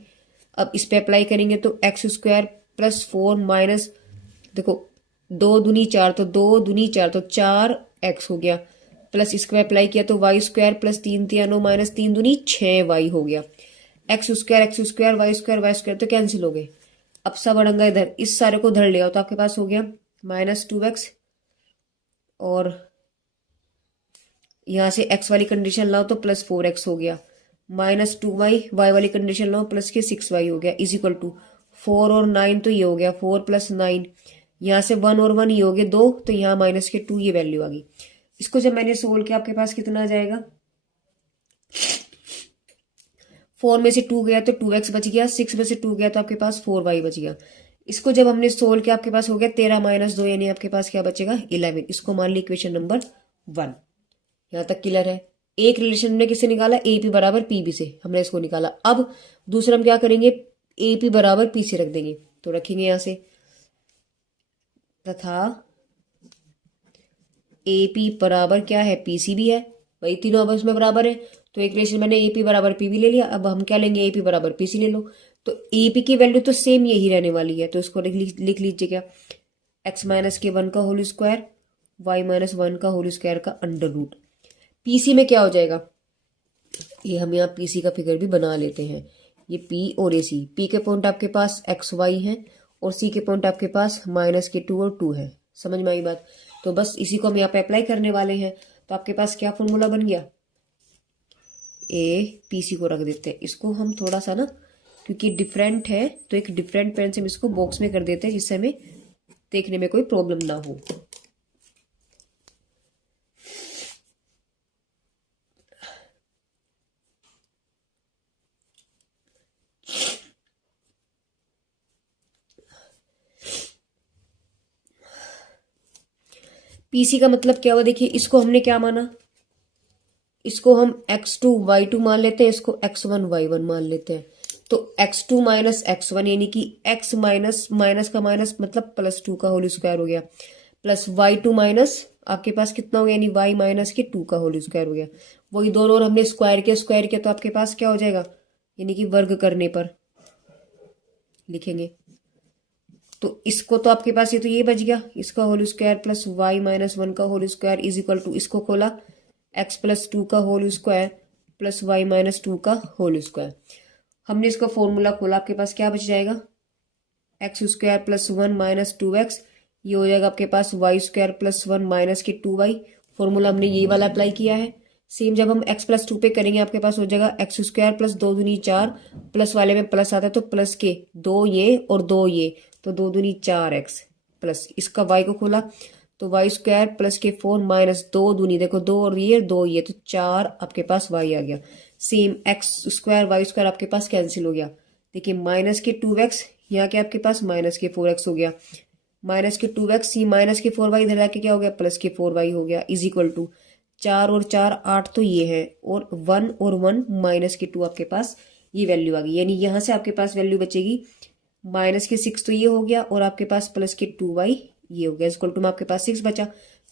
अब इस पे अप्लाई करेंगे तो एक्स स्क्वायर प्लस 4 माइनस, देखो 2 दूनी 4, तो 2 दूनी 4 तो 4x हो गया, प्लस इस पे अप्लाई किया तो वाई स्क्वायर प्लस 3 3 9 माइनस 3 दूनी 6y हो गया, एक्स स्क्वायर वाई स्क्वायर तो कैंसिल हो गए। अब सब अड़ंगा इधर, इस सारे को धर लिया तो आपके पास हो गया माइनस 2x, और यहां से x वाली कंडीशन लाओ तो प्लस 4x हो गया, माइनस 2y, वाई वाली कंडीशन लाओ प्लस के 6y हो गया, इज इक्वल टू 4 और 9, तो ये हो गया 4 प्लस 9, यहाँ से 1 और 1 ये हो गए 2, तो यहाँ माइनस के 2 ये वैल्यू आ गई। इसको जब मैंने सोल्व किया आपके पास कितना आ जाएगा, 4 में से 2 गया तो 2x बच गया, 6 में से 2 गया तो आपके पास 4y बच गया। इसको जब हमने सोल्व किया आपके पास हो गया 13 माइनस 2, यानी आपके पास क्या बचेगा 11। इसको मान ली इक्वेशन नंबर 1। यहां तक क्लियर है। एक रिलेशन हमने किससे निकाला, ए पी बराबर पी बी से हमने इसको निकाला। अब दूसरा हम क्या करेंगे, ए पी बराबर पी से रख देंगे, तो रखेंगे यहां से तथा ए पी बराबर क्या है, पी सी भी है, वही तीनों आपस में बराबर है, तो एक रिलेशन मैंने ए पी बराबर पी बी ले लिया। अब हम क्या लेंगे, ए पी बराबर पी सी ले लो, तो ए पी की वैल्यू तो सेम यही रहने वाली है, तो इसको लिख लीजिए क्या, एक्स माइनस के 1 का होल स्क्वायर वाई माइनस 1 का होल स्क्वायर का अंडर रूट। पीसी में क्या हो जाएगा, ये हम यहाँ पीसी का फिगर भी बना लेते हैं, ये पी और ए सी, पी के पॉइंट आपके पास एक्स वाई है और सी के पॉइंट आपके पास माइनस के 2 और 2 है, समझ में आई बात। तो बस इसी को हम यहाँ पे अप्लाई करने वाले हैं, तो आपके पास क्या फॉर्मूला बन गया, ए पीसी को रख देते हैं। इसको हम थोड़ा सा ना, क्योंकि डिफरेंट है तो एक डिफरेंट पेन से हम इसको बॉक्स में कर देते हैं, जिससे हमें देखने में कोई प्रॉब्लम ना हो। पीसी का मतलब क्या हुआ, देखिए इसको हमने क्या माना, इसको हम x2 y2 मान लेते हैं, इसको x1 y1 मान लेते हैं। तो x2 माइनस x1 यानी कि x माइनस माइनस का माइनस मतलब प्लस 2 का होल स्क्वायर हो गया, प्लस y2 माइनस आपके पास कितना हो गया, यानी y माइनस के 2 का होल स्क्वायर हो गया। वही दोनों और हमने स्क्वायर किया तो आपके पास क्या हो जाएगा, यानी कि वर्ग करने पर लिखेंगे। तो इसको तो आपके पास ये तो ये बच गया, इसका whole square plus Y minus 1 का whole square is equal to, इसको खोला x प्लस 2 का whole square plus Y minus 2 का होल स्क्वायर। हमने इसका फॉर्मूला खोला, आपके पास क्या बच जाएगा, x square plus 1 minus 2x, ये हो जाएगा आपके पास वाई स्क्वायर प्लस 1 माइनस के 2y। फॉर्मूला हमने ये वाला अप्लाई किया है, सेम जब हम x प्लस 2 पे करेंगे आपके पास हो जाएगा एक्स स्क्वायर प्लस 2 दूनी 4, प्लस वाले में प्लस आता है तो प्लस के 2 ये और 2 ये, तो 2 दूनी 4x प्लस इसका y को खोला तो वाई स्क्वायर प्लस के 4 माइनस 2 दूनी देखो 2 और ये 2 ये, तो 4 आपके पास y आ गया। Same X square Y square आपके पास कैंसिल हो गया। देखिए माइनस के 2x, यहाँ के आपके पास माइनस के 4x हो गया, माइनस के 2x, सी माइनस के 4y इधर आके क्या हो गया प्लस के 4y हो गया, इज इक्वल टू 4 और 4 8 तो ये है, और 1 और 1 माइनस के 2 आपके पास ये वैल्यू आ गई। यानी यहाँ से आपके पास वैल्यू बचेगी माइनस के 6 तो ये हो गया, और आपके पास प्लस के 2y ये हो गया, इक्वल टू में आपके पास 6 बचा।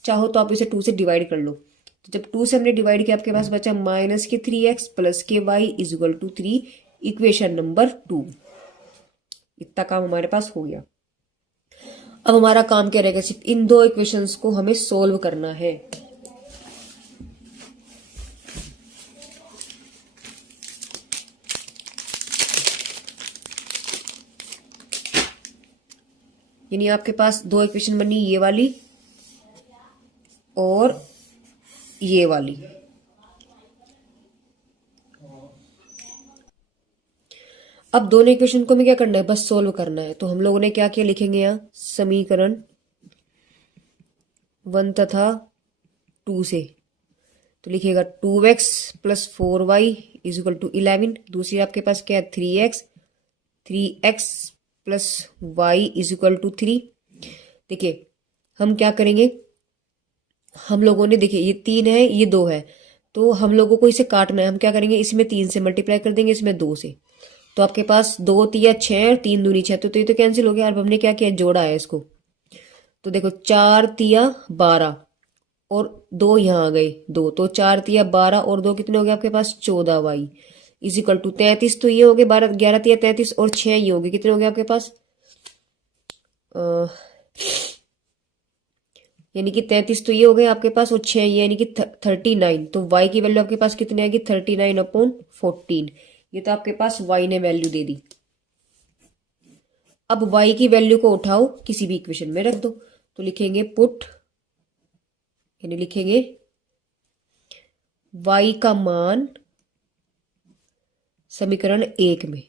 चाहो तो आप इसे 2 से डिवाइड कर लो, तो जब 2 से हमने डिवाइड किया आपके पास बचा माइनस के 3x प्लस के y is equal to 3, equation number 2। इतना काम हमारे पास हो गया। अब हमारा काम क्या रहेगा, सिर्फ इन दो इक्वेशंस को हमें सोल्व करना है। यानी आपके पास दो इक्वेशन बनी, ये वाली और ये वाली। अब दोनों इक्वेशन को हमें क्या करना है, बस सोल्व करना है। तो हम लोगों ने क्या किया, लिखेंगे यहाँ समीकरण 1 तथा 2 से, तो लिखिएगा 2x plus 4y is equal to 11। दूसरी आपके पास क्या है 3x plus y is equal to 3। देखिए हम क्या करेंगे, हम लोगों ने देखिए ये 3 है ये 2 है, तो हम लोगों को इसे काटना है। हम क्या करेंगे, इसमें 3 से मल्टीप्लाई कर देंगे, इसमें 2 से, तो आपके पास 2 तिया 6 और 3 दूनी 6, तो ये तो कैंसिल हो गया। अब हमने क्या किया, जोड़ा है इसको, तो देखो 4 तिया 12 और 2 यहाँ आ गए 2, तो 4 तिया 12 और 2 कितने हो गए आपके पास 14y इज इक्वल टू 33, तो ये हो गए 12 11 तिया 33 और 6 ये हो गए, कितने हो गए आपके पास यानी कि 33 तो ये हो गए आपके पास और 6 ये यानी कि 39, तो y की वैल्यू आपके पास कितनी आएगी 39/14। ये तो आपके पास y ने वैल्यू दे दी। अब y की वैल्यू को उठाओ किसी भी इक्वेशन में रख दो, तो लिखेंगे पुट, यानी लिखेंगे y का मान समीकरण 1 में।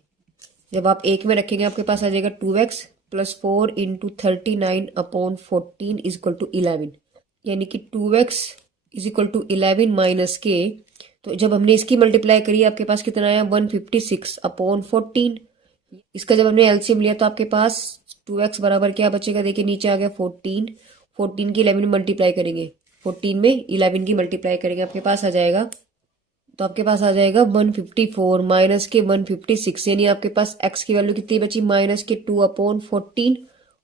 जब आप 1 में रखेंगे आपके पास आ जाएगा 2x plus 4 into 39/14 is equal to 11, यानी कि 2x is equal to 11 minus के, तो जब हमने इसकी मल्टीप्लाई करी आपके पास कितना आया 156/14। इसका जब हमने एलसीएम लिया तो आपके पास 2x बराबर क्या बचेगा, देखिए नीचे आ गया 14 की 11 में मल्टीप्लाई करेंगे, 14 में 11 की मल्टीप्लाई करेंगे आपके पास आ जाएगा, तो आपके पास आ जाएगा 154 माइनस के 156, यानी आपके पास x की वैल्यू कितनी बची माइनस के 2/14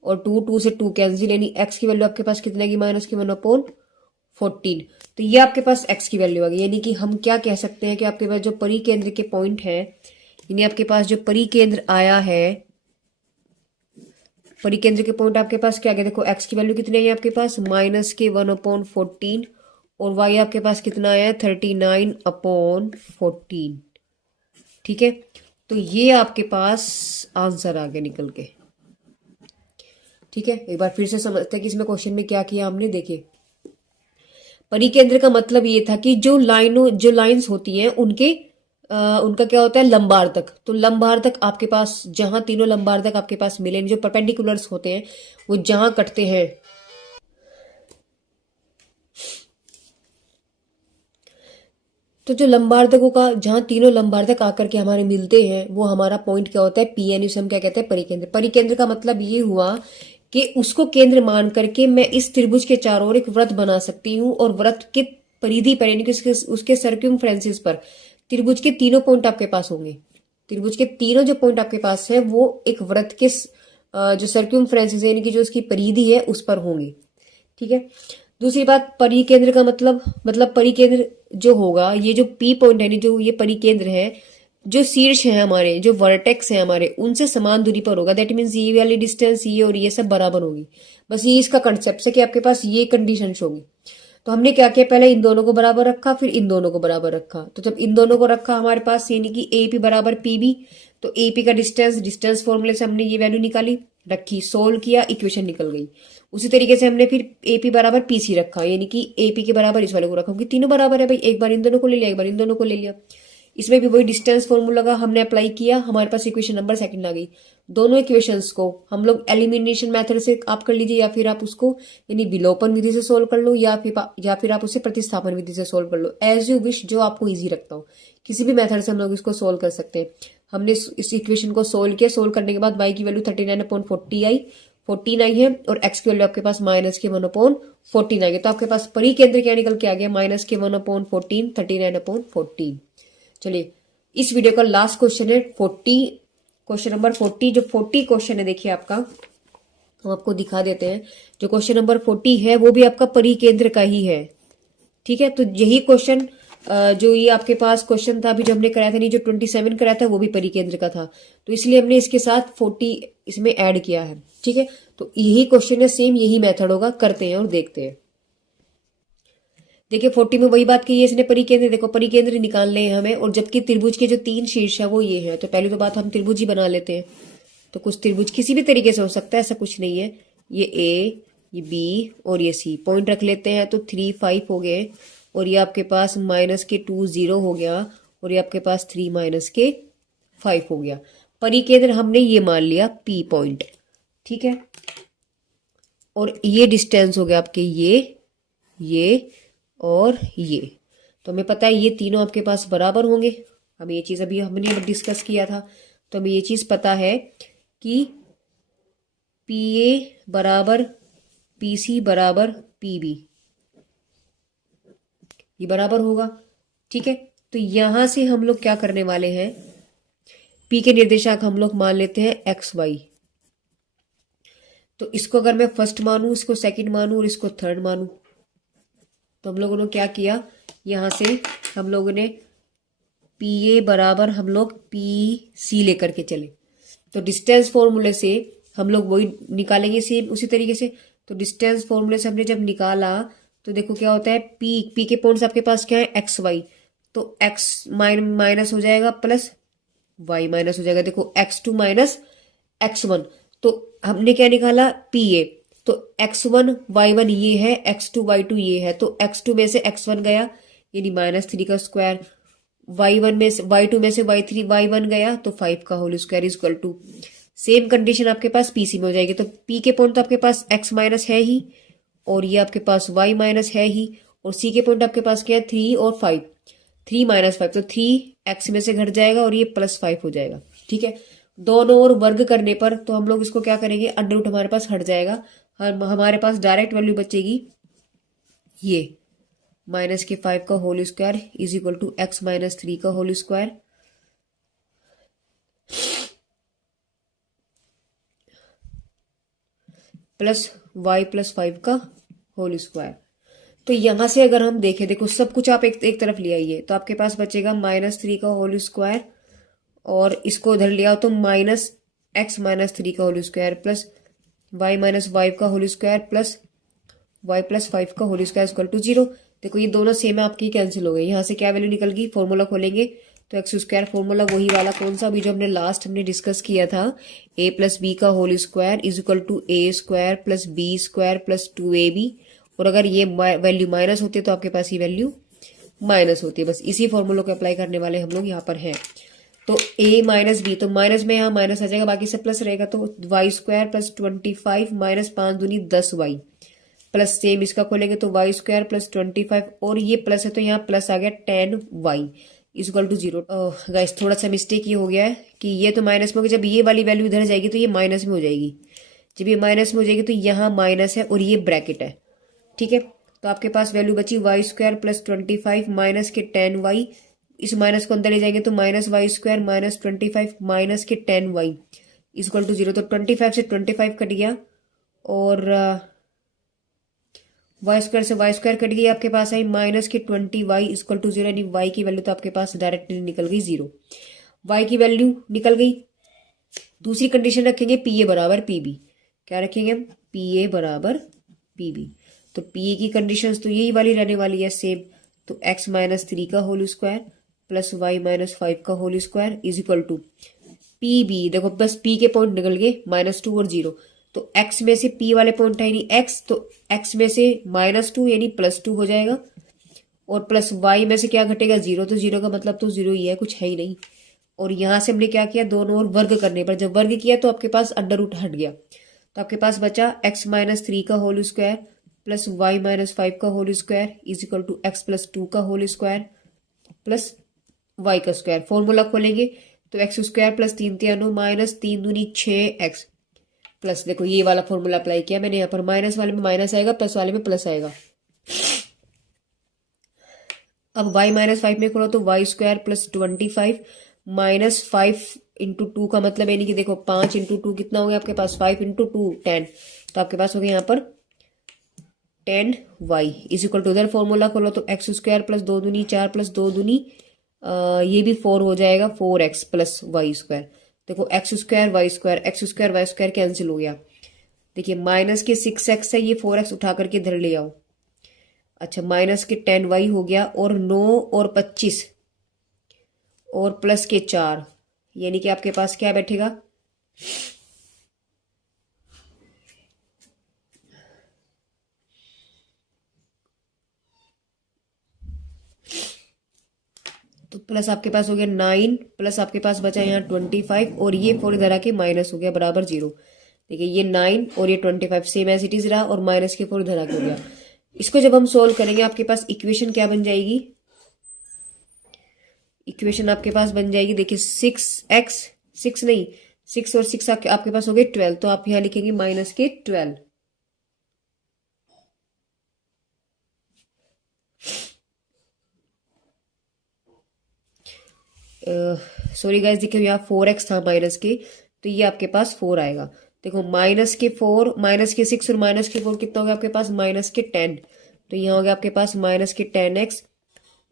और 2 से 2 कैंसिल, यानी x की वैल्यू आपके पास कितने की माइनस के 1/14। तो ये आपके पास x की वैल्यू आ गई। यानी कि हम क्या कह सकते हैं कि आपके पास जो परिकेंद्र के पॉइंट है, यानी आपके पास जो परिकेंद्र आया है, परिकेंद्र के पॉइंट आपके पास क्या गया, देखो x की वैल्यू कितनी आई आपके पास माइनस के 1/14 और y आपके पास कितना आया है 39/14। ठीक है, तो ये आपके पास आंसर आ गया निकल के। ठीक है, एक बार फिर से समझते हैं कि इसमें क्वेश्चन में क्या किया हमने। देखिए परिकेंद्र का मतलब ये था कि जो लाइंस होती हैं उनका क्या होता है लंबार्धक, तो लंबार्धक आपके पास जहां तीनों लंबार्धक आपके पास मिले, जो परपेंडिकुलर्स होते हैं वो जहां कटते हैं, तो जो लंबार्धकों का जहां तीनों लंबार्धक आकर के हमारे मिलते हैं वो हमारा पॉइंट क्या होता है पी एन, उसे हम क्या कहते हैं परिकेंद्र। परिकेंद्र का मतलब ये हुआ कि उसको केंद्र मान करके मैं इस त्रिभुज के चारों ओर एक वृत्त बना सकती हूँ, और वृत्त के परिधि पर यानी कि उसके सर्क्यूमफ्रेंसेस पर त्रिभुज के तीनों पॉइंट आपके पास होंगे। त्रिभुज के तीनों जो पॉइंट आपके पास है वो एक वृत्त के जो सर्क्यूमफ्रेंसेस है यानी कि जो उसकी परिधि है उस पर होंगे। ठीक है, दूसरी बात परिकेंद्र का मतलब परिकेंद्र जो होगा, ये जो पी पॉइंट है जो ये परिकेंद्र है, जो शीर्ष है हमारे, जो वर्टेक्स है हमारे, उनसे समान दूरी पर होगा। दैट मीन्स ये वाली डिस्टेंस ये और ये सब बराबर होगी। बस ये इसका कंसेप्ट है कि आपके पास ये कंडीशन होगी। तो हमने क्या किया, पहले इन दोनों को बराबर रखा, फिर इन दोनों को बराबर रखा। तो जब इन दोनों को रखा हमारे पास यानी कि ए पी बराबर पी बी, तो एपी का डिस्टेंस फॉर्मूले से हमने ये वैल्यू निकाली, रखी, सोल्व किया, इक्वेशन निकल गई। उसी तरीके से हमने फिर एपी बराबर पीसी रखा, यानी कि एपी के बराबर इस वाले को रखा, क्योंकि तीनों बराबर है भाई, एक बार इन दोनों को ले लिया, एक बार इन दोनों को ले लिया। इसमें भी वही डिस्टेंस फॉर्मूला का हमने अप्लाई किया, हमारे पास इक्वेशन नंबर सेकंड आ गई। दोनों इक्वेशंस को हम लोग एलिमिनेशन मेथड से आप कर लीजिए, या फिर आप उसको यानी विलोपन विधि से सोल्व कर लो, या फिर आप उसे प्रतिस्थापन विधि से सोल्व कर लो, एज यू विश, जो आपको इजी रखता हो। किसी भी मेथड से हम लोग इसको सोल्व कर सकते हैं। हमने इस इक्वेशन को सोल्व किया, सोल्व करने के बाद y की वैल्यू 39/40 आई, 14 आई है, और x की वैल्यू आपके पास -(1/14 आई है। तो आपके पास परिकेंद्र क्या निकल के आ गया, -(1/14), 39/14। चलिए, इस वीडियो का लास्ट क्वेश्चन है 40, क्वेश्चन नंबर 40। जो 40 क्वेश्चन है देखिए आपका, हम आपको दिखा देते हैं। जो क्वेश्चन नंबर 40 है वो भी आपका परिकेंद्र का ही है, ठीक है। तो यही क्वेश्चन जो ये आपके पास क्वेश्चन था अभी जो हमने कराया था, नहीं जो 27 कराया था वो भी परिकेंद्र का था, तो इसलिए हमने इसके साथ 40 इसमें ऐड किया है, ठीक है। तो यही क्वेश्चन है, सेम यही मेथड होगा, करते हैं और देखते हैं। देखिए 40 में वही बात की है इसने, परिकेंद्र, देखो परिकेंद्र निकालने हैं हमें, और जबकि त्रिभुज के जो 3 शीर्ष है वो ये है। तो पहली तो बात हम त्रिभुज ही बना लेते हैं। तो कुछ त्रिभुज किसी भी तरीके से हो सकता है, ऐसा कुछ नहीं है। ये ए, ये बी और ये सी, पॉइंट रख लेते हैं। तो 3 5 हो गए, और ये आपके पास -(2) 0 हो गया, और ये आपके पास 3 - 5 हो गया। परिकेंद्र हमने ये मान लिया पी पॉइंट, ठीक है। और ये डिस्टेंस हो गया आपके ये और ये। तो हमें पता है ये तीनों आपके पास बराबर होंगे। हमें ये चीज अभी हमने डिस्कस किया था, तो हमें ये चीज पता है कि PA बराबर PC बराबर PB, ये बराबर होगा, ठीक है। तो यहां से हम लोग क्या करने वाले हैं, P के निर्देशांक हम लोग मान लेते हैं XY। तो इसको अगर मैं फर्स्ट मानूं, इसको सेकंड मानूं और इसको थर्ड मानूं, तो हम लोगों ने क्या किया, यहां से हम लोगों ने PA बराबर हम लोग PC लेकर के चले। तो डिस्टेंस फॉर्मूले से हम लोग वही निकालेंगे सेम उसी तरीके से। तो डिस्टेंस फॉर्मूले से हमने जब निकाला तो देखो क्या होता है, P के पॉइंट्स आपके पास क्या है, XY। तो X माइनस हो जाएगा प्लस Y माइनस हो जाएगा। देखो X2 माइनस X1, तो हमने क्या निकाला, PA। तो X1 Y1 ये है, X2 Y2 ये है। तो X2 में से X1 गया, यानी -3 का स्क्वायर। Y1 में से Y2 में से Y1 गया, तो 5 का whole square is equal to. Same condition आपके पास PC में हो जाएगी। तो P के पॉइंट तो आपके पास X माइनस है ही, और ये आपके पास Y माइनस है ही, और C के पॉइंट आपके पास क्या है, 3 और 5, 3 - 5। तो 3 X में से घट जाएगा और ये +5 हो जाएगा, ठीक है। दोनों ओर वर्ग करने पर तो हम लोग इसको क्या करेंगे, अंडर रूट हमारे पास हट जाएगा, हमारे पास डायरेक्ट वैल्यू बचेगी ये -5 का whole square is equal to X - 3 का होल स्क्वायर प्लस Y + 5 का होल स्क्वायर। तो यहां से अगर हम देखें, देखो सब कुछ आप एक तरफ ले आइए, तो आपके पास बचेगा -3 का होल स्क्वायर, और इसको उधर लिया तो -X - 3 का होल स्क्वायर प्लस Y - 5 का होल स्क्वायर प्लस Y + 5 का होल स्क्वायर इक्वल टू 0। देखो ये दोनों सेम है, आपकी कैंसिल हो गई। यहाँ से क्या वैल्यू निकल गई, फॉर्मूला खोलेंगे तो X² फॉर्मूला वही वाला कौन सा, अभी जो हमने लास्ट डिस्कस किया था, A + B का whole square is equal to A² + B² + 2AB। और अगर ये वैल्यू माइनस होती है तो आपके पास ये वैल्यू माइनस होती है। बस इसी फॉर्मूला को अप्लाई करने वाले हम लोग यहाँ पर हैं। तो A - B, तो माइनस में यहाँ माइनस आ जाएगा, बाकी सब प्लस रहेगा। तो Y² + 25 -5 दूनी 10Y प्लस सेम इसका खोलेंगे तो Y² + 25, और ये प्लस है तो यहाँ प्लस आ गया 10Y is equal to 0। Guys थोड़ा सा मिस्टेक ये हो गया है कि ये तो माइनस में होगी, जब ये वाली वैल्यू इधर जाएगी तो ये माइनस में हो जाएगी। जब ये माइनस में हो जाएगी तो यहाँ माइनस है और ये ब्रैकेट है, ठीक है। तो आपके पास वैल्यू बची Y² + 25 माइनस के 10Y। इस माइनस को अंदर ले जाएंगे तो -Y² - 25 माइनस के 10Y इज इक्वल टू 0। तो 25 से 25 कट गया, और Y² से Y² कट गई, आपके पास आई माइनस के 20Y इज इक्वल टू 0, यानी Y की वैल्यू तो आपके पास डायरेक्टली निकल गई 0। Y की वैल्यू निकल गई। दूसरी कंडीशन रखेंगे PA बराबर PB। क्या रखेंगे हम, PA बराबर PB। तो PA की कंडीशंस तो यही वाली रहने वाली है सेम। तो X - 3 का होल स्क्वायर प्लस Y - 5 का whole square is equal to P B, देखो बस पी के पॉइंट निकल गए -2 और 0, तो x में से p वाले पॉइंट है यानी x, तो x में से -2 यानी +2 हो जाएगा, और प्लस y में से क्या घटेगा 0, तो 0 का मतलब तो 0 ही है, कुछ है ही नहीं। और यहां से हमने क्या किया, दोनों ओर वर्ग करने पर जब वर्ग किया तो आपके पास अंडर रूट हट गया, तो आपके पास बचा x -3 का होल स्क्वायर प्लस y -5 का whole square is equal to x +2 का होल स्क्वायर प्लस y का स्क्वायर। फॉर्मूला खोलेंगे तो x स्क्वायर प्लस 3 3 9 -3 दूनी 6x प्लस, देखो ये वाला फॉर्मूला अप्लाई किया मैंने, यहाँ पर माइनस वाले में माइनस आएगा, प्लस वाले में प्लस आएगा। अब y -5 में खोलो तो y स्क्वायर प्लस 25 -5 इंटू 2 का मतलब यानी कि देखो 5 इंटू 2 कितना हो गया आपके पास, 5 इंटू 2 10, तो आपके पास हो गया यहाँ पर 10y इज इक्वल टू, उधर फॉर्मूला खोलो तो x स्क्वायर प्लस 2 दूनी 4 प्लस 2 दूनी ये भी 4 हो जाएगा, 4x प्लस वाई स्क्वायर। देखो x square Y square, x square Y square cancel हो गया। देखिए माइनस के 6x है, ये 4x उठा करके इधर ले आओ। अच्छा माइनस के 10y हो गया, और 9 और 25 और प्लस के 4, यानी कि आपके पास क्या बैठेगा, तो प्लस आपके पास हो गया 9 प्लस आपके पास बचा यहाँ 25, और ये 4 इधर आके माइनस हो गया बराबर 0। देखिए ये 9 और ये 25 सेम एज इट इज रहा, और माइनस के 4 इधर आके हो गया। इसको जब हम सोल्व करेंगे आपके पास इक्वेशन क्या बन जाएगी, इक्वेशन आपके पास बन जाएगी, देखिए 6x 6 नहीं 6 और 6 आपके पास हो गए 12, तो आप यहाँ लिखेंगे माइनस के 12। सॉरी गाइस, देखिए यहाँ 4x था माइनस के, तो ये आपके पास 4 आएगा। देखो माइनस के 4 माइनस के 6 और माइनस के 4 कितना हो गया आपके पास, माइनस के 10, तो यहाँ हो गया आपके पास माइनस के 10x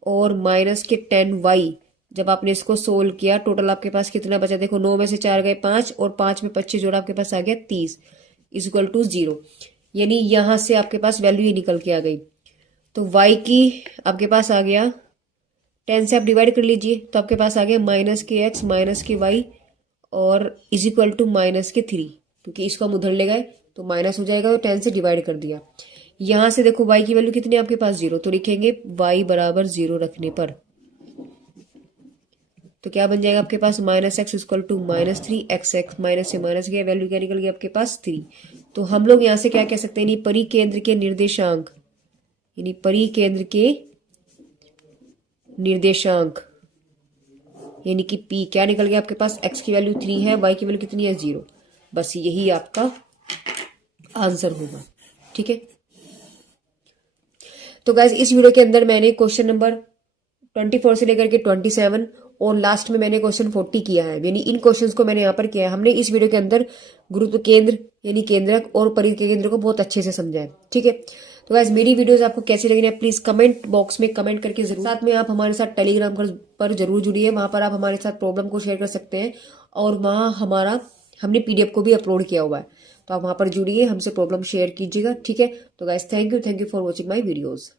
और माइनस के 10y। जब आपने इसको सोल्व किया टोटल आपके पास कितना बचा, देखो 9 में से 4 गए 5, और 5 में 25 जोड़ा आपके पास आ गया 30 इज इक्वल टू 0, यानी यहां से आपके पास वैल्यू ही निकल के आ गई। तो y की आपके पास आ गया 10 से आप डिवाइड कर लीजिए, तो आपके पास आ गया माइनस के x माइनस के y और इज इक्वल टू माइनस के 3, क्योंकि इसको हम उधर ले गए तो माइनस हो जाएगा, तो 10 से डिवाइड कर दिया। यहां से देखो y की वैल्यू कितनी है आपके पास 0, तो लिखेंगे y बराबर 0 रखने पर तो क्या बन जाएगा आपके पास, minus x equal to -3 x minus से माइनस गया, वैल्यू क्या निकल गई आपके पास 3। तो हम लोग यहाँ से क्या कह सकते हैं, यानी परिकेंद्र के निर्देशांक, यानी परिकेंद्र के निर्देशांक यानी कि p क्या निकल गया आपके पास, x की वैल्यू 3 है, y की वैल्यू कितनी है 0, बस यही आपका आंसर होगा। ठीक है, तो गाइज इस वीडियो के अंदर मैंने क्वेश्चन नंबर 24 से लेकर के 27 और लास्ट में मैंने क्वेश्चन 40 किया है, यानी इन क्वेश्चंस को मैंने यहाँ पर किया है। हमने इस वीडियो के अंदर गुरुत्व केंद्र यानी केंद्रक और परिधि केंद्र को बहुत अच्छे से समझा है। ठीक है, तो गाइज मेरी वीडियोस आपको कैसी लगी है प्लीज कमेंट बॉक्स में कमेंट करके जरूर, साथ में आप हमारे साथ टेलीग्राम पर जरूर जुड़िए, वहां पर आप हमारे साथ प्रॉब्लम को शेयर कर सकते हैं, और वहां हमने PDF को भी अपलोड किया हुआ है, तो आप वहां पर जुड़िए, हमसे प्रॉब्लम शेयर कीजिएगा। ठीक है, तो guys thank you for watching my videos.